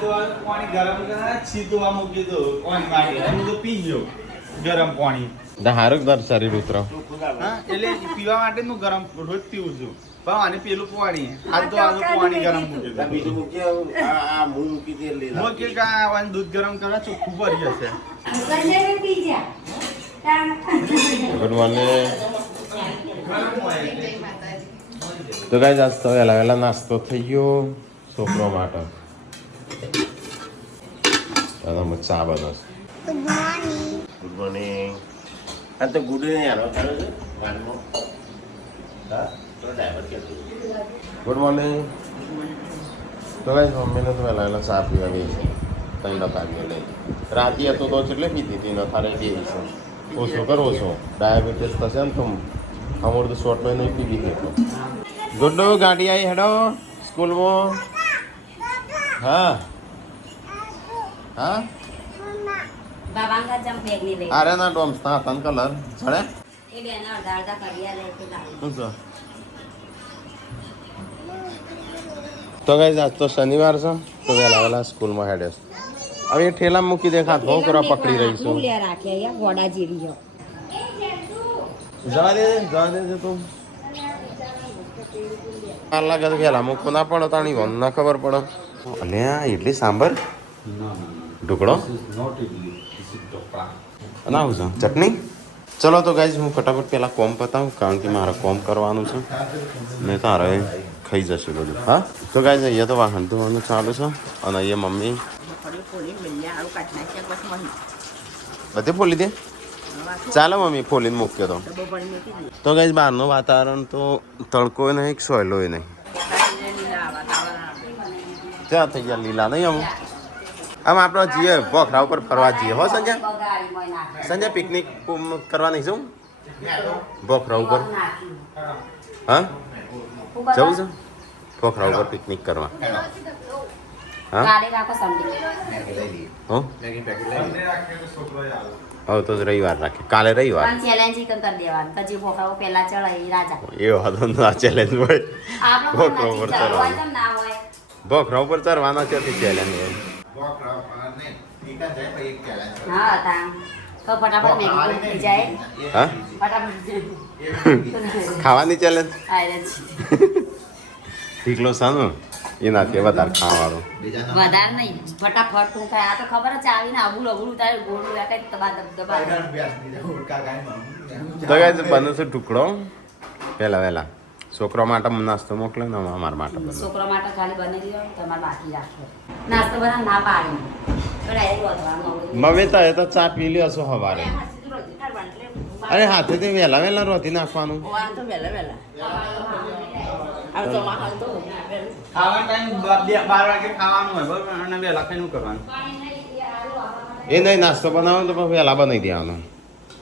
તો પાણી ગરમ કરે છીતવા મૂકી દો પાણી માટે હું તો પી ગયો ગરમ પાણી હારું દર શરીર ઉતરો હા એટલે પીવા માટે હું ગરમ રોજ પીવું છું પણ અને પેલું પાણી આ તો પાણી ગરમ મૂકી દો બીજું મૂકી આ મૂળ મૂકી દે લીલા મૂકી કા આવવાનું દૂધ ગરમ કરે ચોખ્ખું ભરી જશે ગુડ મોર્નિંગ તો ગાઈસ આજ તો વહેલા વહેલા નાસ્તો થઈ ગયો છોકરો માટે અને ચા બનાવશે ગુડ મોર્નિંગ આ તો ગુડ નહીં આનો ચાલે છે વાનમાં હા તો ડ્રાઈવર કે ગુડ મોર્નિંગ તો ગાઈસ મમ્મીને તો વહેલા વહેલા ચા પીવા ગઈ છે 3 ડબ્બા લઈ રાતે હતો તો એટલે પીધી હતી ન થારે ગઈ છે ઓછો કરો છો ડાયાબિટીસ થશે ને તો અમારું તો શોર્ટ નહીં પી દીધી ગુડ્ડુ ગાડી આવી હેડો સ્કૂલમાં હા હા બાબાંગા જમ બેગ ની લઈ અરે ના ડોમ્સ ના તન કલર છડે એ બેના અડધા અડધા કરિયા લે કે લાવી શું છે તો ગાઈસ આજ તો શનિવાર છે તો વહેલા વહેલા સ્કૂલમાં હેડે છે હવે એ ઠેલા મૂકી દે ખાત બહુ કરવા પકડી રહી છું લે રાખે યા ગોડા જેવી જો જવા દે તું વાર લાગે તો વહેલા મૂકવું ના પડે તાણી વન ના ખબર પડે અલ્યા ઇડલી સાંભર ઢોકળો ના આવું છે ચટણી ચલો તો ગાઈઝ હું ફટાફટ પહેલાં કોમ પતાવું કારણ કે મારે કોમ કરવાનું છે ને તારે ખાઈ જશે બધું હા તો ગાઈઝ અહીંયા તો વાહન ધોવાનું ચાલુ છે અને અહીંયા મમ્મી બધી ફોલી દે ચાલો મમ્મી ફોલીને મૂક્યો તો ગાઈઝ બહારનું વાતાવરણ તો તડકો નહીં સોયલો નહીં ત્યાં થઈ ગયા લીલા નહીં અમુક આમ આપણે જઈએ પોખરા ઉપર ફરવા જઈએ હો સંજય પિકનિક કરવા નહીં જવું પોખરા ઉપર હા જવું છે પોખરા ઉપર પિકનિક કરવા હા હો હવે તો રવિવાર રાખે કાલે રવિવાર એ વાતો ના ચેલેન્જ હોય પોખરા ઉપર ચડવાનું પોખરા ઉપર ચડવાના છે ચેલેન્જ હોય ખાવાની ચેલેન્જ ઠીકલો સાનું એનાથી વધારે ખાવાનું વધારે નહીં ફટાફટ તું ખાય આ તો ખબર જ આવીને અબુલ અબુલ તારે ગોળું કઈ દબા દબા તો ગાઈસ બને છે ટુકડો વહેલા છોકરો માટે નાસ્તો મોકલે ને અમારા માટે છોકરા માટે ખાલી બની દીધો તમારે બાકી રાખ્યો નાસ્તો બના ના પાડી મમ્મી તો ચા પી લ્યો છો સવારે અરે હાથેથી વહેલા રોટી નાખવાનું ખાવા ટાઈમ 12 વાગે ખાવાનું હોય બરાબર અને વહેલા ખાઈને કરવાનું એ નહીં નાસ્તો બનાવો તો વહેલા બનાવી દેવાનો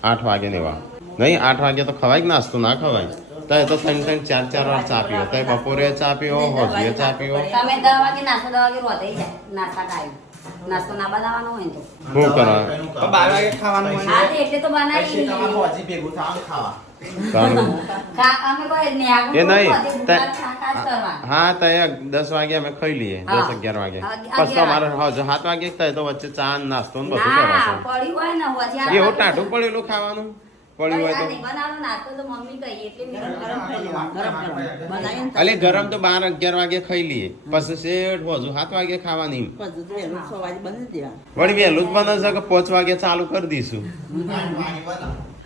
8 વાગે નેવા નહીં 8 વાગે તો ખવાય કે નાસ્તો ના ખવાય તો એ તો 3 4 વાર ચા પીવો તો બપોરે ચા પીવો હોજીએ ચા પીવો તમે 10 વાગે નાસ્તો 10 વાગે રોતાઈ જાય નાસ્તા ખાય નાસ્તો ના બનાવવાનો હોય તો શું કરવા 12 વાગે ખાવાનું હોય હા એટલે તો બનાવી પછી તમારું હોજી ભેગું થવાનું ખાવા અમે કોઈ ને આગળ એ નહીં કરવા હા તો 10 વાગે અમે ખાઈ લઈએ 10 11 વાગે પછી તમારે 7 વાગે થાય તો વચ્ચે ચા નાસ્તો ને બધું ના કરવાનું પડી હોય ને હોજી એવું ટાઢું પડેલું ખાવાનું પડ્યું હોય તો બનાવવાનું નાસ્તો તો મમ્મી કહી એટલે મેં ગરમ કરી લેવાનું ગરમ બનાવીને અલે ગરમ તો 12 11 વાગે ખાઈ લઈએ પછી શેઠ હજુ 7 વાગે ખાવાની વળી વહેલું જ બને છે કે 5 વાગે ચાલુ કરી દઈશું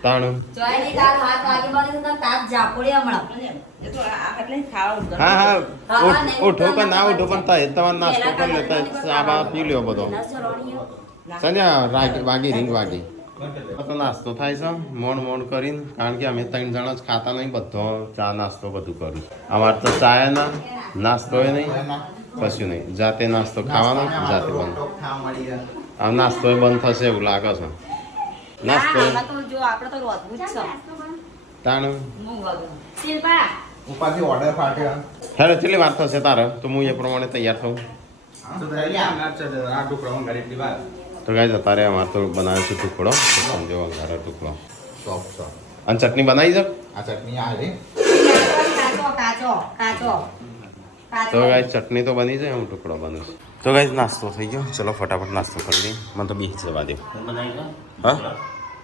તાણું જોઈની કાલ 7 વાગે બની તો તાપ જાપોડી હમણાં હા ઉઠો કે ના ઉઠો પણ તમારે નાસ્તો કરી લેતા ચા પી લ્યો બધો સંજય વાગી રીંગ વાગી તો નાસ્તો થાય છે મોડ કરીને કારણ કે અમે 3 જણા જ ખાતા નહીં બધો ચા નાસ્તો બધું કરું અમારે તો ચા ના નાસ્તો નહીં કશું નહીં જાતે નાસ્તો ખાવાનો જાતે બંધ આ નાસ્તો બંધ થશે એવું લાગે છે નાસ્તો જો આપણે તો રોજનું જ છે તાણું શિલ્પા ઉપરથી ઓર્ડર ફાટ્યો હેલો કેટલી વાર થશે તારે તો હું એ પ્રમાણે તૈયાર થઉં આ ટુકડો ઘરે એટલી વાર તો ગાઈસ અત્યારે અમારે તો બનાવ્યો છે ટુકડો સમજો વઘારો ટુકડો અને ચટણી બનાવી છે આ ચટણી આ રે કાચો તો ગાઈસ ચટણી તો બની જાય હું ટુકડો બનું છું તો ગાઈસ નાસ્તો થઈ ગયો. ચલો ફટાફટ નાસ્તો કરી લઈએ. મને તો બેસી જવા દે. બનાવી દો. હા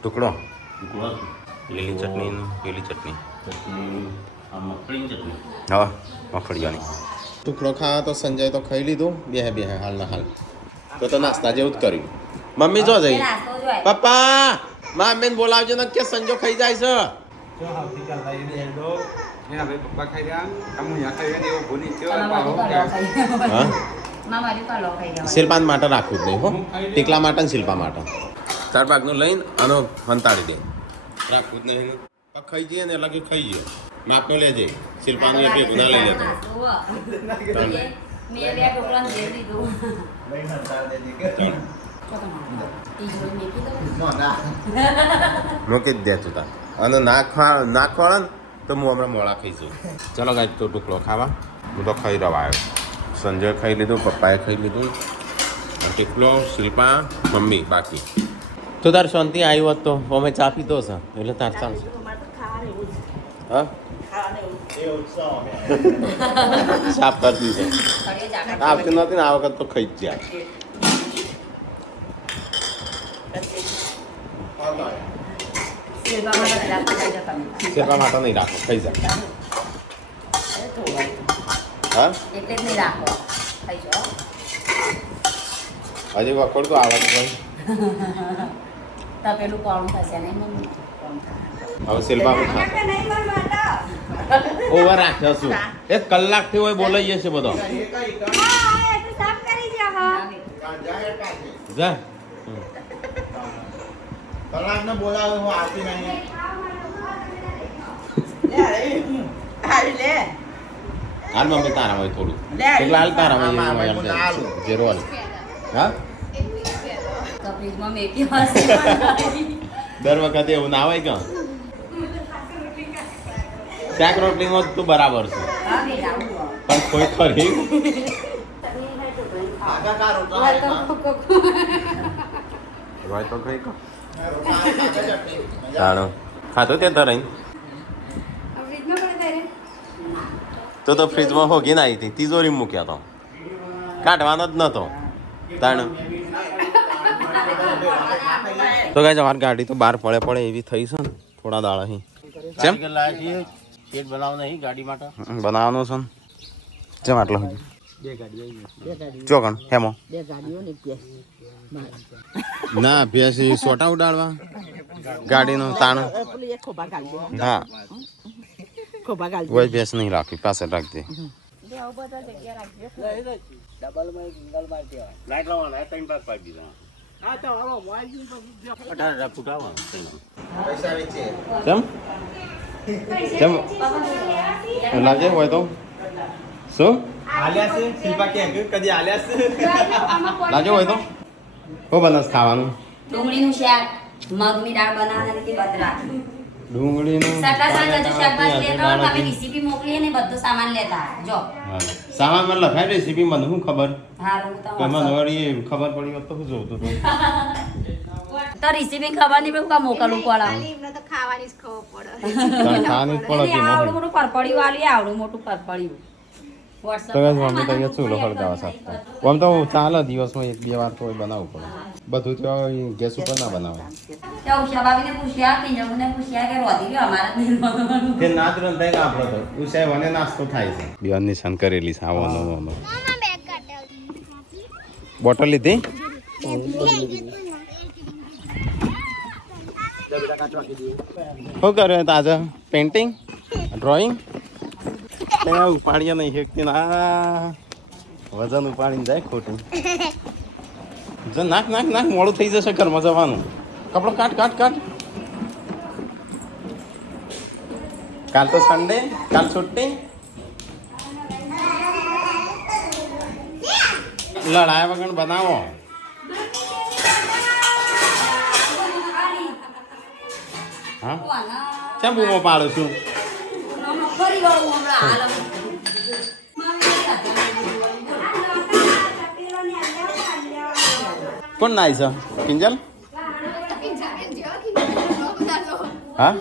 ટુકડો ટુકડો. લીલી ચટણી ને પેલી ચટણી. ચટણી આ મગફળીની ચટણી. હા મફળિયાની ટુકડો ખાવા તો સંજય તો ખાઈ લીધું. બે હાલ ના હાલ તો નાસ્તા જેવું જ કર્યું. મમ્મી જો જઈ નાસ્તો જોય. પપ્પા મમ્મીને બોલાવજો ને કે સંજો ખાઈ જાય છે. જો આવતીકાલ લાવી દે દો એના ભાઈ પપ્પા ખાઈ રહ્યા આમ હું ખાઈ રહ્યા એવો ભૂલી ગયો તમારે પાહો મારી કે પાલો ખાઈ હા મારી પાલો ખાઈ ગયા. શિલ્પાન માટે રાખવું જ નહીં હો. ટીકલા માટે ને શિલ્પા માટે ચાર ભાગનું લઈને આનો હંતાડી દે. રાખવું જ નહીં ખાઈ જઈએ ને એટલે કે ખાઈ જઈએ. માપનો લેજે શિલ્પાનું એ ભેગું ના લઈ લેતો. મેં બે ટોકરાને ઘેર લીધું. તિજોરી મેકી દઉં. મૂકી જ દે તું તાર. અને નાખવાળા ને તો હું હમણાં મોડા ખાઈશું. ચાલો ગાય તો ટુકડો ખાવા. હું તો ખાઈ રહ્યો આવ્યો. સંજય ખાઈ લીધું, પપ્પાએ ખાઈ લીધું, ટીકલો શિલ્પા મમ્મી બાકી. તો તાર શાંતિ આવ્યો હોત તો અમે ચા પીતો છે એટલે તાર ચાલશે. હા સાફ કરી દીધું. આ વખતે નથી ને આ વખત તો ખાઈ જ જાય. શેરપા માટે નહીં રાખો ખાઈ જાય. હા એટલે જ નહીં રાખો. ખાઈ જાઓ. હજી વખોડ તો આવે તો તો પેલું કોણ થશે નહીં મમ્મી કોણ થશે. હવે શિલ્પા ઓવર રાખ્યો છું. એક કલાકથી હોય બોલાઈ જશે બધો. જા કલાકને બોલાવે હું આવતી નહીં હાલ મમ્મી તારા હોય થોડું એટલે હાલ તારા હોય ઝેરો હાલ. હા તો ફ્રીજમાં મેકી હશે. દર વખતે એવું ના હોય કે શાક રોટલીમાં તું બરાબર છે હા નહીં લાવું. પણ કોઈ ખરી હોય તો કઈ જાણો ખાતો ત્યાં તરાઈ તો ફ્રીજમાં હોગીને આવી હતી તિજોરી મૂક્યા તો કાઢવાનો જ નતો તાણ. તો ગાય અમારી ગાડી તો બહાર પડે એવી થઈ છે ને થોડા દાડા અહીં કેમ શેડ બનાવવાનો નહીં ગાડી માટે. બનાવવાનો છે ને જેમ આટલો હજી ચોકણ હેમો ના અભ્યાસ સોટા ઉડાડવા ગાડીનું તાણ. હા કોઈ ભેંસ નહીં રાખી પાસે રાખજે. લાઈટ લાવવાના 3 પાક પાડી દીધા. કેમ કેમ લાગે હોય તો શું આલ્યા છે શિલ્પા કે કદી આલ્યા છે લાગે હોય તો હો બનાસ ખાવાનું. ડુંગળીનું શાક મગની દાળ બનાવવાની હતી બધ રાખી. ડુંગળીનું સટા સાંજ હજુ શાકભાજી લેતા હોય તમે રેસીપી મોકલીએ ને બધું સામાન લેતા આવજો. સામાન મને લખાય રેસીપી મને શું ખબર હારું કે તો મને વળી ખબર પડી હોત તો શું જોતું હતું. તો રેસીપી ખબર નહીં પડે કા મોકલવું પડે. ખાવાની જ પડે કે આવડું નહીં. મોટું પરપડિયું આલી આવડું મોટું પરપડિયું. તો ગાઈસ મમ્મી તો અહીંયા ચૂલો સળગાવા શકતા. આમ તો ચાલે દિવસમાં 1-2 વાર તો બનાવવું પડે. બધું તો ગેસ ઉપર ના બનાવે. ત્યાં ઉષાભાભીને પૂછ્યા પિંજમને પૂછ્યા કે રોધી ગયો અમારા જ નહીં રોધવાનું. કે નાત રંધાઈ કે આપણો તો ઉસાય વને નાસ્તો થાય છે. બિયાન નિશાન કરેલી છે આવવાનો બોટલ લીધી શું કર્યું તાજા પેઇન્ટિંગ ડ્રોઈંગ ઉપાડ્યા નહીં એકથી ના વજન ઉપાડીને જાય ખોટું. નાખ નાખ નાખ મોડું થઈ જશે ઘરમાં જવાનું. કપડો કાઢ કાઢ કાઢ. કાલ તો સન્ડે કાલ છુટ્ટી. લડાયા વગર બનાવો. હા કેમ બૂમો પાડું છું. ફરી વાળું હમણાં હાલ કોણ નાય છે કિંજલ હા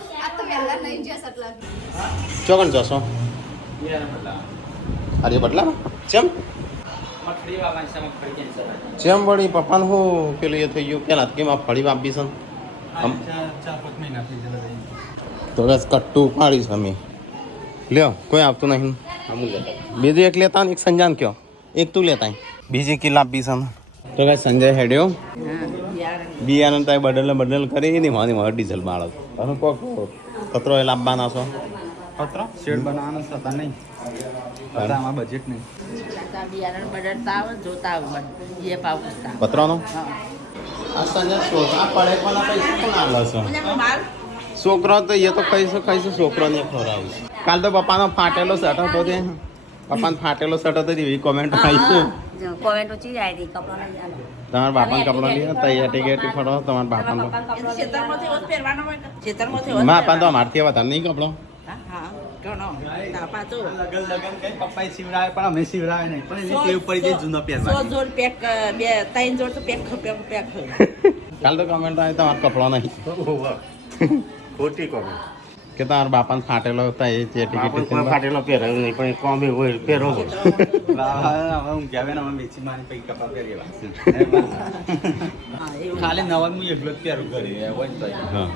ચોકન જશો અરે બદલા ચમ ચેમ વળી પપ્પાને હું પેલું એ થઈ ગયું પેલા કેમ આ ફળી વાપી છે તો બસ કટ્ટું પાડીશ અમે લ્યો કોઈ આવતું નહીં બીજું એક લેતા એક સંજાન કયો એક તું લેતા બીજી કિલ્લા આપી છે તો કઈ સંજય હેડ્યો બિયારણ તાય બદલ કરી નહીં મારી મારે ડીઝલ બાળક અને કોક કતરો એ લાવવાના છો પત્રો શેડ બનાવવાનો છે હતા નહીં હતા આમાં બજેટ નહીં બિયારણ બદલતા આવે જોતા આવે એ ભાવ પૂછતા પતરાનો આ સંજય છોકરા પડે પણ પૈસા પણ આલે છે છોકરો તો એ તો ખાઈશું છોકરોને ખવડાવું કાલ તો પપ્પાનો ફાટેલો શર્ટ હતો તે પપ્પાનો ફાટેલો શર્ટ હતો એવી કોમેન્ટ આવી છે કોમેન્ટ ઓછી આવી હતી કપડા નહીં આલો તમારા બાપાને કપડો લીધો તૈયાર ટિકેટ ફરો તમારા બાપાનો ખેતરમાંથી ઓછ પહેરવાનો હોય ખેતરમાંથી બાપા તો અમારથી વધારે નહીં કપડો હા ઘણો તાપા તો લગન કઈ પપ્પાએ સીવડાવે પણ અમે સીવડાવે નહીં પણ એની ટેવ પડી જાય જૂનો પહેરવાની 100 જોડ પેક બે 3 જોડ તો પેક કાલ તો કમેન્ટ આવી તમારો કપડો નહીં ખોટી કોમે કે તમારા બાપાને ફાટેલો હતા એ ટિકિટ ફાટેલો પહેરાયો નહીં પણ કોમે હોય પહેરો હવે હું કહેવાય ને અમે વેચી મારી પૈકી કપા પહેરેલા ખાલી નવા હું એકલો જ પહેરું કરી હોય તો હા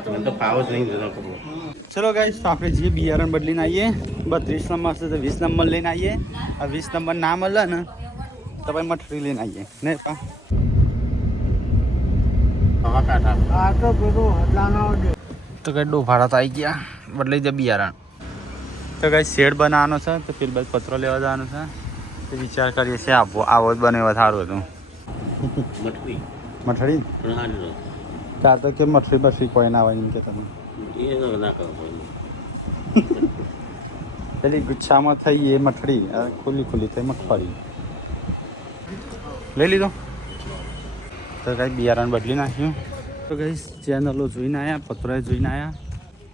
મને તો ભાવ જ નહીં જતો કપડો ચલો ગાઈસ તો આપણે જે બિયારણ બદલીને આવીએ 32 નંબર છે તો 20 નંબર લઈને આવીએ આ 20 નંબર ના મળે ને તો ભાઈ મઠરી લઈને આવીએ નહીં પા તો કઈ ડોફાડા તો આવી ગયા બદલાઈ જાય બિયારણ તો કઈ શેડ બનાવવાનો છે તો પેલી બાજુ પત્રો લેવા જવાનો છે તો વિચાર કરીએ છીએ આવો જ બને સારું હતું મઠડી કાં તો કે મઠરી બઠરી કોઈ ના હોય એમ કે તમે પેલી ગુચ્છામાં થઈ એ મઠડી ખુલ્લી થઈ મગફળી લઈ લીધો તો કઈ બિયારણ બદલી નાખ્યું તો કઈ ચેનલો જોઈને આવ્યા પત્રોએ જોઈને આવ્યા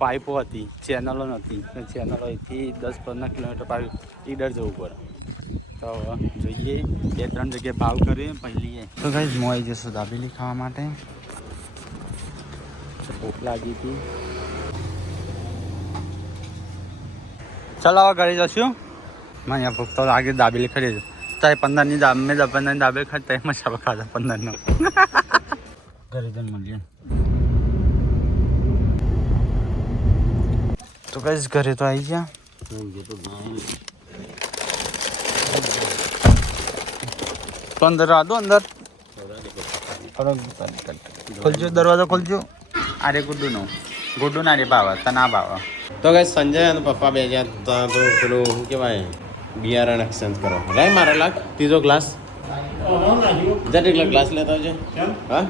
પાઇપો હતી ચેનલો નથી ચેનલો અહીંથી 10-15 કિલોમીટર પાઇપ ઈડર જવું પડે તો જોઈએ 2-3 જગ્યાએ ભાવ કરીએ પહેલી તો કઈ મોઈ જશું દાબેલી ખાવા માટે ભૂખ લાગી હતી ચાલો હવે ઘરે જશું મને અહીંયા ભૂખ તો લાગે દાબેલી ખરી ચાહે 15ની મેં 15ની દાબેલી ખાધી તો મસાલો ખાધા 15નો ઘરે જઈને મળીએ તો કઈ ઘરે તો આવી ગયા તો અંદર આ દો અંદર ખોલજો દરવાજો ખોલજો અરે ગુડ્ડુ ના રે બાવા તના બાવા તો કઈ સંજય અને પપ્પા બે જ્યાં તો પેલું શું કહેવાય બિયારણ એક્સચેન્જ કરો રાય મારે લાગ ત્રીજો ગ્લાસ ગ્લાસ લેતા આવજો હા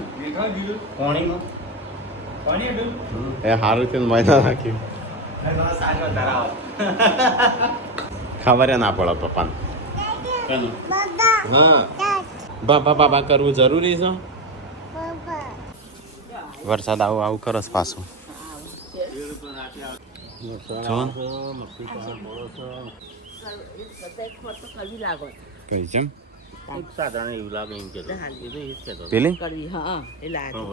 એ સારું થયું મહિના નાખ્યું ખબર ના પડે પપ્પાને હા બાબા કરવું જરૂરી છે વરસાદ આવું કરસ પાછું કઈ છે સાધારણ એવું લાગે એમ કે પેલી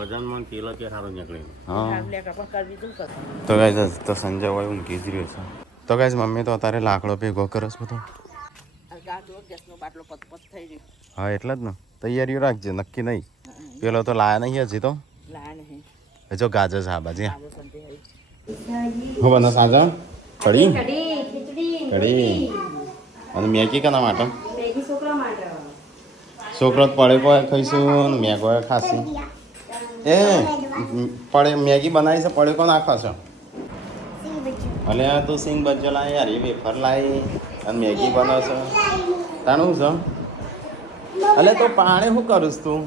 વજનમાં પેલા કે સારો નીકળે હા તો ગાય તો સંજય હોય ઊંઘી જ રહ્યો છે તો ગાય મમ્મી તો અત્યારે લાકડો ભેગો કરસ બધો હા એટલે જ ને તૈયારીઓ રાખજે નક્કી નહીં પેલો તો લાયા નહીં હજી તો જો ગાજર છે આ બાજુ હું બના સાજા કઢી અને મેગી કના માટે છોકરો પડે કોઈ ખાઈશું મેગો ખાસી એ પડે મેગી બનાવી છે પડે કોણ આખો છો ભલે તું સિંગ બજો લાય યાર એ વેફર લાવી અને મેગી બનાવશો તાણું છે અલે તો પાણી શું કરું તું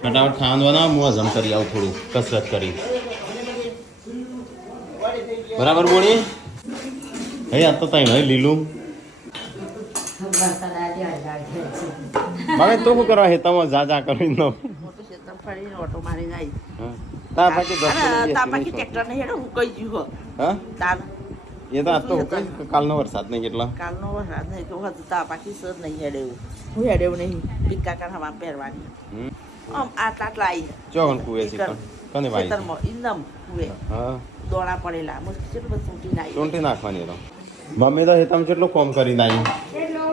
ફટાફટ ખાવાનું બનાવ હું હજમ કરી આવું થોડું કસરત કરી બરાબર બોલી હે આ તો તઈ નહીં લીલું હવે તું શું કરવા હેતામાં જા કરી નો એ તો આ તો કાલનો વરસાદ નહીં કેટલા કાલનો વરસાદ નહીં તો હતું તાપાકી સર નહીં હેડેવું હું હેડેવું નહીં પિક્કા કાઢવા પહેરવાની આમ આટલા આવી ચોગન કુવે છે કને ભાઈ ખેતરમાં ઇન્દમ કુવે હા દોણા પડેલા મુશ્કેલ બધું ચૂંટી નાખી ચૂંટી નાખવાની તો મમ્મી તો હેતમ કેટલું કોમ કરીને આવી કેટલો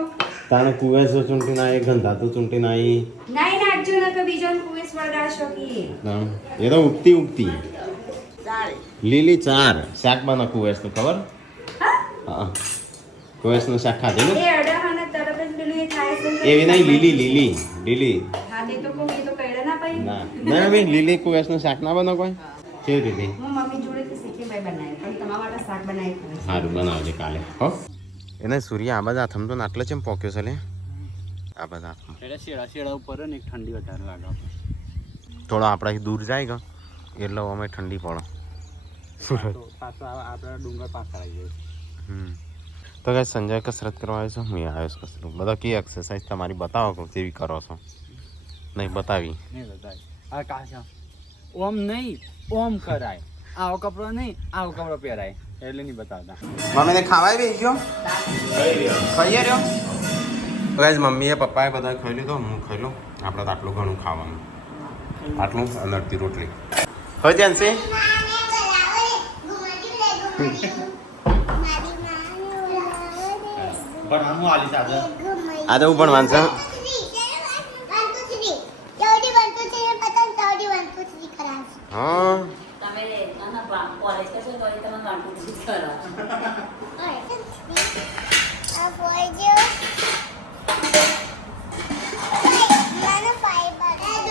તાણે કુવેસો ચૂંટીને આવી ગંધાતું ચૂંટીને આવી નાઈ નાખજો ને કે બીજો કુવેસ વળગાશો કે એ તો ઉગતી ઉગતી ચાલે લીલી ચાર શાક બના કુવેસ તો ખબર હા કુવેસનું શાક ખાધેલું એ અડા અને તરત જ પેલું એ થાય છે એવી નહીં લીલી લીલી લીલી હા તે તો કોઈ તો કઈડા ના પાઈ ના ના ભાઈ લીલી કુવેસનું શાક ના બનો કોઈ કેવી રીતે હું મમ્મી જોડેથી શીખી ભાઈ બનાવી પણ તમારા માટે શાક બનાવી સારું બનાવજે કાલે હો એને સૂર્ય આ બધા હાથમ તો આટલે ચેમ પોક્યો છે લે આ બધા હાથમ એટલે શેડા ઉપર ને ઠંડી વધારે લાગે થોડો આપણાથી દૂર જાય કે એટલે અમે ઠંડી પડે પાછો આપણે ડુંગર પાછા આવી જાય તો કઈ સંજય કસરત કરવા આવ્યો છો હું આવ્યો છું કસરત બધા કઈ એક્સરસાઇઝ તમારી બતાવો કે કેવી કરો છો નહીં બતાવી નહીં બતાય આ કાશા ઓમ નહીં ઓમ કરાય આવો કપડો નહીં આવો કપડો પહેરાય એટલે નહીં બતાવતા મમ્મીને ખાવાય બી ગયો ખાઈ રહ્યો ગાઈઝ મમ્મીએ પપ્પાએ બધા ખાઈ લીધો હું ખાઈ લઉં આપણે તો આટલું ઘણું ખાવાનું આટલું અને અડધી રોટલી હવે જાનસી ભણવાનું આલી સાથે આજે હું ભણવાનું છે હા તમે કોલેજ કરશો તો તમે કાંટું કરો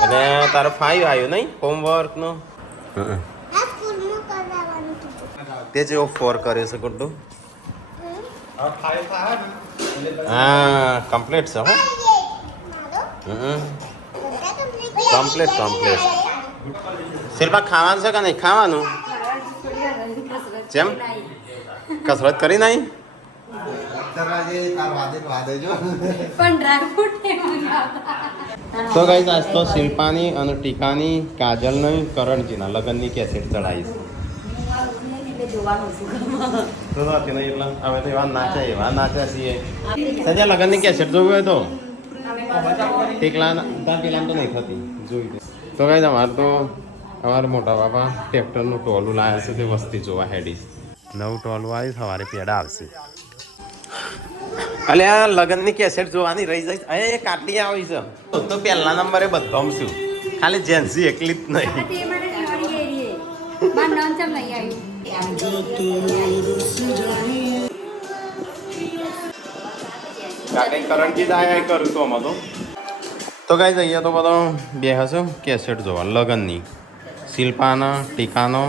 અને તારો 5 આવ્યો નહીં હોમવર્ક નો તે જેવો 4 કરે છે ગુડ્ડુ હા કમ્પ્લીટ છે હો કમ્પ્લીટ કમ્પ્લીટ શિલ્પા ખાવાનું છે કે નહીં ખાવાનું જેમ કસરત કરી નહીં પણ ડ્રાયફ્રૂટ તો ગાઈસ આજ તો શિલ્પાની અને ટીકાની કાજલની કરણજીના લગ્નની કેસેટ ચડાવીશ જોવાનું છું તો નથી નહીં એટલે હવે તો એવા નાચ્યા છીએ સજા લગ્નની કેસેટ જોવી હોય તો ટીકલા પેલા તો નહીં થતી જોઈ તો ગાઈસ અમારે તો અમારા મોટા બાપા ટ્રેક્ટરનું ટોલું લાવ્યા છે તે વસ્તી જોવા હેડી નવું ટોલું આવ્યું સવારે પેડા આવશે અલે આ લગ્નની કેસેટ જોવાની રહી જાય એ કાટલી આવી છે તો પહેલા નંબરે બધામ છું ખાલી જેન્સી એકલી જ નહીં તે મને નિવાડી એરીએ માર નામ ચમ નહીં કાંઈ કરણજી દાયા કરું તો આમાં તો ગાઈસ અહીંયા તો બધો બે હશે કેસેટ જોવા લગ્નની શિલ્પાનો ટીકાનો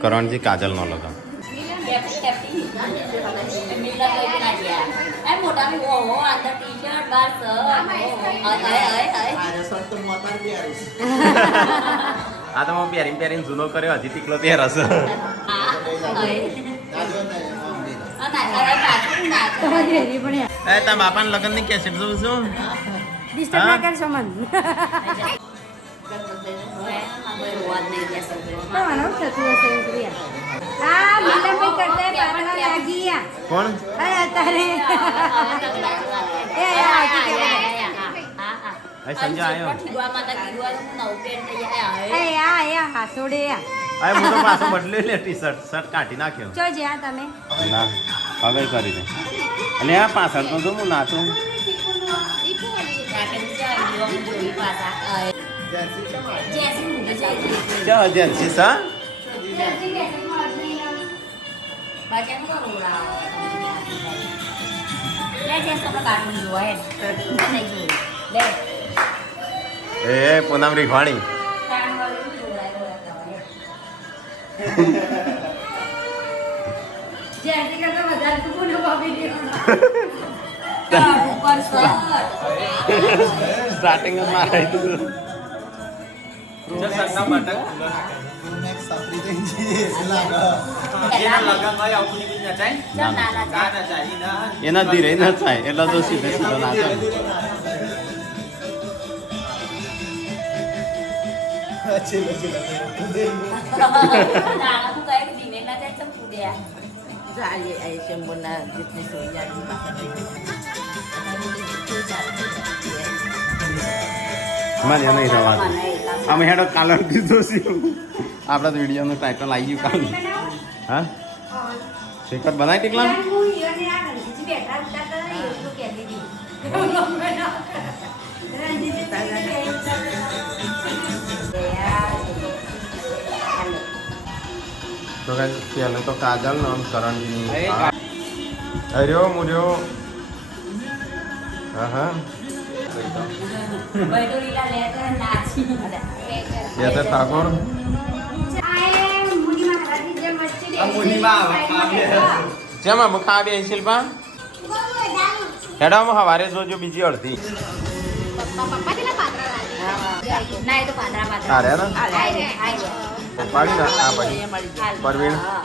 કરણજી કાજલનો લગ્ન આ તો હું પહેરીને જૂનો કર્યો હજી ટીકલો પહેરશે તારા બાપાને લગ્નની કેસેટ જોઉં છું ડિસ્ટર્બ ના કરશો મન તમારો થતું હશે ઇન્દ્રિયા આ મિલનભાઈ કરતા પાટલા લાગી આ કોણ અરે તારે એ આજી કે સંજય આવ્યો એ આ હાથોડે આ અરે હું તો પાછો બદલી લે ટી શર્ટ કાઢી નાખ્યો જો જ્યાં તમે ના હવે કરી દે અને આ પાછળ તો જો હું નાચું ચા એજન્સી સા એ પૂનમ રીઘવાણી જ્યાંથી કરતા વધારે તું કોને ભાભી સ્ટાર્ટિંગ માં આવી દીધું એના ધીરે ન થાય એટલે તો સીધે સીધો ના થાય ચાલીએ આ શંભુના જેટલી સોયાની મને નહીં થવાનું અમે હેડો કાલર દીધો છે આપણા વિડીયોનું ટાઇટલ આવી ગયું કાલ હા શેકર બનાવી ટીકલા ઈયોને આ ગણેશજી બેઠા ઉતારતા નહીં એટલું કહેતી હતી. રણજીતજી તો કઈ પહેલું તો કાજલ ને આમ કરણની અર્યો મુર્યો હા ભાઈ તો લીલા લેતા નાચી યાદ ઠાકોર આ એ મુની મહારાજની જેમ વચ્ચે જેમાં મુખા બે શિલ્પા હેડામાં હવારે જોજો બીજી અડધી ના એ તો પાંદડા આ રહ્યા ને આઈ પાડી ના આ પછી મળી પરવીણ હા.